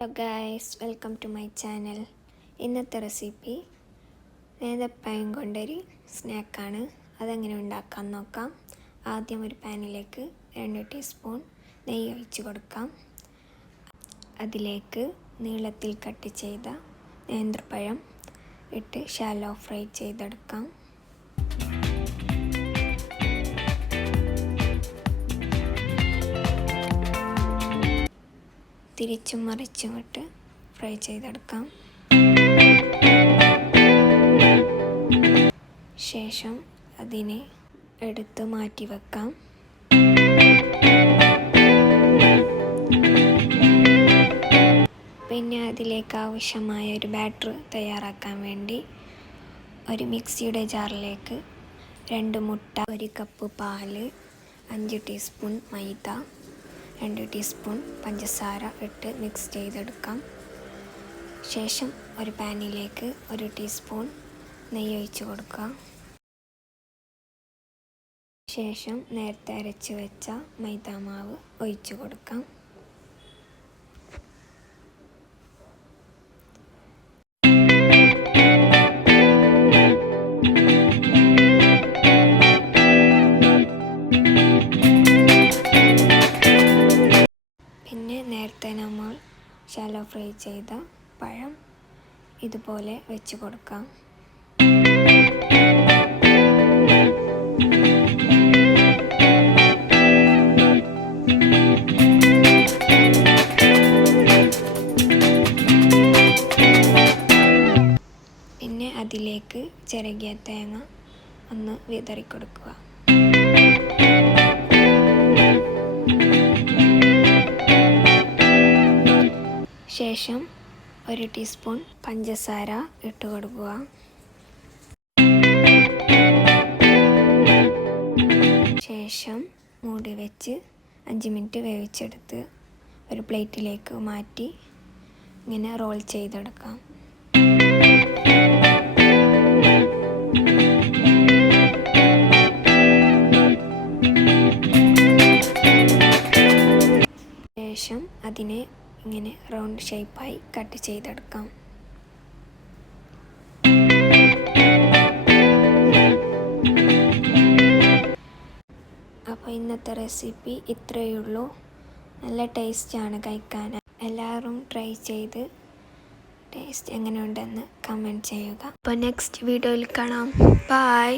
Hello guys, welcome to my channel. ഇന്നത്തെ recipe നേന്ത്രപ്പഴം കൊണ്ടൊരു സ്നാക്കാണ്. അതെങ്ങനെ ഉണ്ടാക്കാൻ നോക്കാം. ആദ്യം ഒരു പാനിലേക്ക് 2 ടീസ്പൂൺ നെയ്യ് ഒഴിച്ച് കൊടുക്കാം. അതിലേക്ക് നീളത്തിൽ കട്ട് ചെയ്ത നേന്ത്രപ്പഴം ഇട്ട് ഷാലോ ഫ്രൈ ചെയ്തെടുക്കാം. തിരിച്ചും മറിച്ചും ഇട്ട് ഫ്രൈ ചെയ്തെടുക്കാം. ശേഷം അതിനെ എടുത്ത് മാറ്റി വെക്കാം. പിന്നെ അതിലേക്ക് ആവശ്യമായ ഒരു ബാറ്റർ തയ്യാറാക്കാൻ വേണ്ടി ഒരു മിക്സിയുടെ ജാറിലേക്ക് 2 മുട്ട, 1 കപ്പ് പാല്, 5 ടീസ്പൂൺ മൈദ, 2 ടീസ്പൂൺ പഞ്ചസാര ഇട്ട് മിക്സ് ചെയ്തെടുക്കാം. ശേഷം ഒരു പാനിലേക്ക് 1 ടീസ്പൂൺ നെയ്യ് ഒഴിച്ച് കൊടുക്കുക. ശേഷം നേരത്തെ അരച്ച് വെച്ച മൈദാമാവ് ഒഴിച്ച് കൊടുക്കാം. പിന്നെ നേരത്തെ നമ്മൾ ഷാലോ ഫ്രൈ ചെയ്ത പഴം ഇതുപോലെ വെച്ച് കൊടുക്കാം. പിന്നെ അതിലേക്ക് ചിരകിയ തേങ്ങ ഒന്ന് വിതറിക്കൊടുക്കുക. ശേഷം 1 ടീസ്പൂൺ പഞ്ചസാര ഇട്ട് കൊടുക്കുക. ശേഷം മൂടി വെച്ച് 5 മിനിറ്റ് വേവിച്ചെടുത്ത് ഒരു പ്ലേറ്റിലേക്ക് മാറ്റി ഇങ്ങനെ റോൾ ചെയ്തെടുക്കാം. ശേഷം അതിനെ ഇങ്ങനെ റൗണ്ട് ഷേപ്പായി കട്ട് ചെയ്തെടുക്കാം. അപ്പോൾ ഇന്നത്തെ റെസിപ്പി ഇത്രയേ ഉള്ളൂ. നല്ല ടേസ്റ്റാണ് കഴിക്കാൻ. എല്ലാവരും ട്രൈ ചെയ്ത് ടേസ്റ്റ് എങ്ങനെയുണ്ടെന്ന് കമൻറ്റ് ചെയ്യുക. അപ്പോൾ നെക്സ്റ്റ് വീഡിയോയിൽ കാണാം. ബൈ.